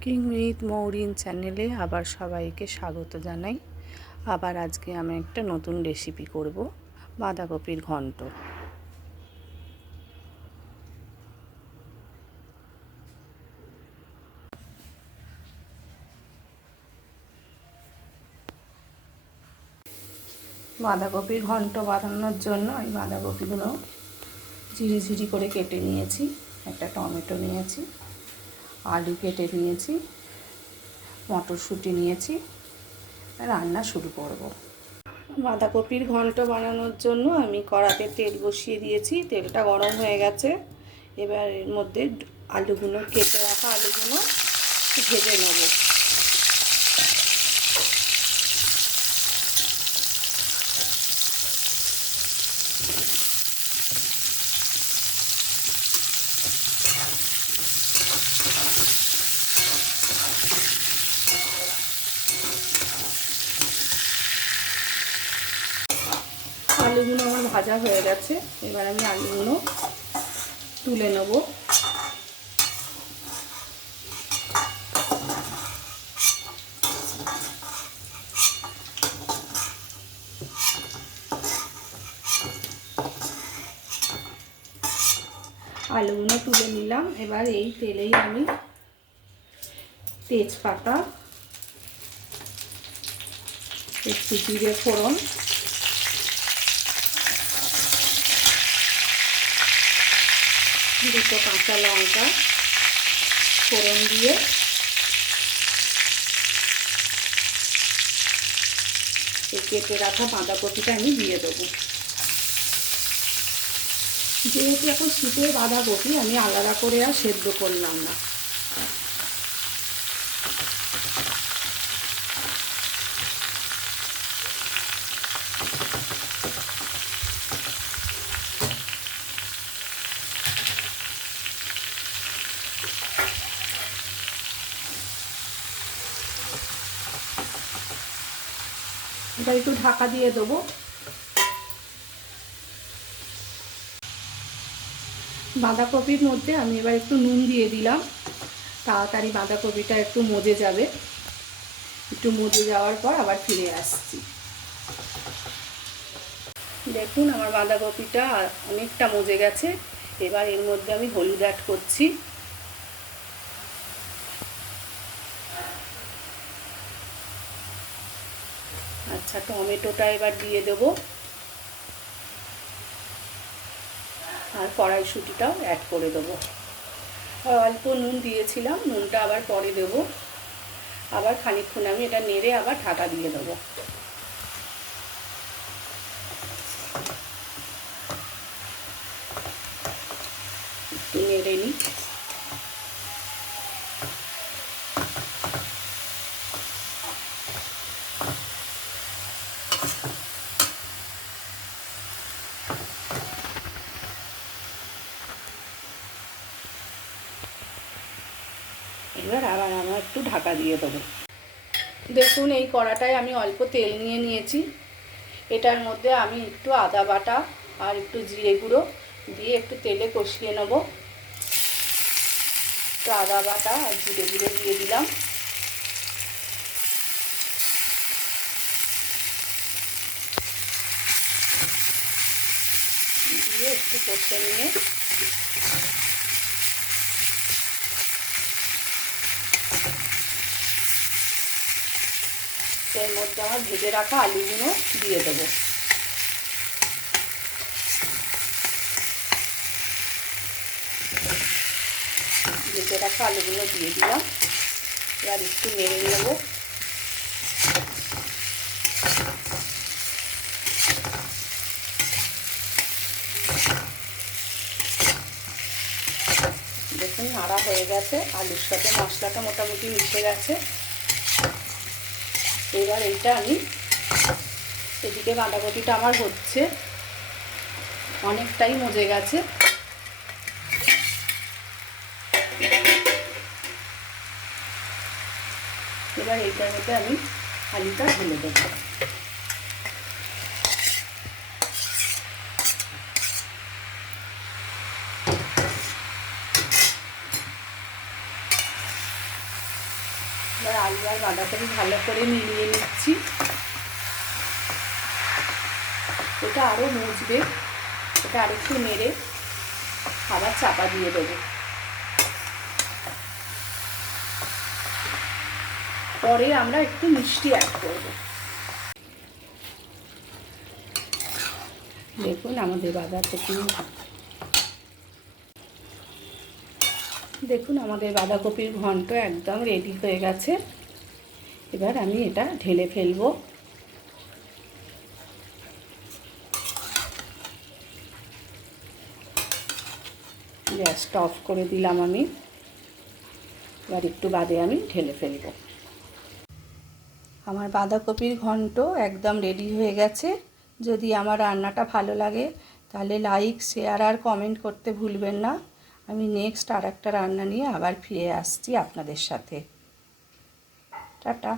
Cooking with Mourin চ্যানেলে আবার সবাইকে স্বাগত জানাই। আবার আজকে আমি একটা নতুন রেসিপি করব, বাঁধাকপির ঘন্ট। বাঁধাকপির ঘন্ট বানানোর জন্য আমি বাঁধাকপিগুলো ঝিরিঝিরি করে কেটে নিয়েছি, একটা টমেটো নিয়েছি, আলু কেটে নিয়েছি, মটরশুঁটি নিয়েছি। রান্না শুরু করব। বাঁধাকপির ঘন্ট বানানোর জন্য আমি কড়াতে তেল বসিয়ে দিয়েছি, তেলটা গরম হয়ে গেছে। এবার এর মধ্যে আলুগুলো, কেটে রাখা আলুগুলো ভেজে নেব। আলুগুলো আমার ভাজা হয়ে গেছে, এবার আমি আলুগুলো তুলে নেব। আলুগুলো তুলে নিলাম। এবার এই তেলেই আমি তেজপাতা, একটু জিরে ফোড়ন, দুটো কাঁচা লঙ্কা ফোড়ন দিয়ে এই কেটে রাখা বাঁধাকপিটা আমি দিয়ে দেবো। যেহেতু এখন শীতের বাঁধাকপি, আমি আলাদা করে আর সেদ্ধ করলাম না। এটা একটু ঢাকা দিয়ে দেবো। বাঁধাকপির মধ্যে আমি এবার একটু নুন দিয়ে দিলাম, তাড়াতাড়ি বাঁধাকপিটা একটু মজে যাবে। একটু মজে যাওয়ার পর আবার ফিরে আসছি। দেখুন আমার বাঁধাকপিটা অনেকটা মজে গেছে। এবার এর মধ্যে আমি হলুদ অ্যাড করছি। আচ্ছা, টমেটোটা এবার দিয়ে দেব, আর কড়াইশুঁটিটাও অ্যাড করে দেবো। অল্প নুন দিয়েছিলাম, নুনটা আবার পরে দেব। আবার খানিকক্ষণ আমি এটা নেড়ে আবার ঢাকা দিয়ে দেবো। একটু নেড়ে নিই। এবার আবার আমার একটু ঢাকা দিয়ে দেবো। দেখুন এই কড়াটায় আমি অল্প তেল নিয়ে নিয়েছি। এটার মধ্যে আমি একটু আদা বাটা আর একটু জিরে গুঁড়ো দিয়ে একটু তেলে কষিয়ে নেব। একটু আদা বাটা আর জিরে গুঁড়ো দিয়ে দিলাম। দিয়ে একটু কষে নিয়ে এর মধ্যে আমার ভেজে রাখা আলুগুলো দিয়ে দেবো। ভেজে রাখা আলুগুলো দিয়ে দিলাম। এবার একটু নেড়ে নেব। দেখুন নাড়া হয়ে গেছে, আলুর সাথে মশলাটা মোটামুটি মিশে গেছে। এবার এইটা আমি, এদিকে বাঁধাকপিটা আমার হচ্ছে, অনেকটাই মজে গেছে। এবার এইটার মধ্যে আমি আলুটা ঢেলে দেবো। আলু আর বাঁধাকপি ভালো করে মিলিয়ে নিচ্ছি। এটা আরও মুছবে, এটা আরেকটু নেড়ে আবার চাপা দিয়ে দেবো। পরে আমরা একটু মিষ্টি অ্যাড করব। দেখুন আমাদের বাঁধাকপির ঘন্ট একদম রেডি হয়ে গেছে। এবার আমি এটা ঢেলে ফেলবো। গ্যাসটা অফ করে দিলাম আমি। এবার একটু বাদে আমি ঢেলে ফেলবো। আমার বাঁধাকপির ঘন্ট একদম রেডি হয়ে গেছে। যদি আমার রান্নাটা ভালো লাগে তাহলে লাইক, শেয়ার আর কমেন্ট করতে ভুলবেন না। আমি নেক্সট আর একটা রান্না নিয়ে আবার ফিরে আসছি আপনাদের সাথে। টাটা।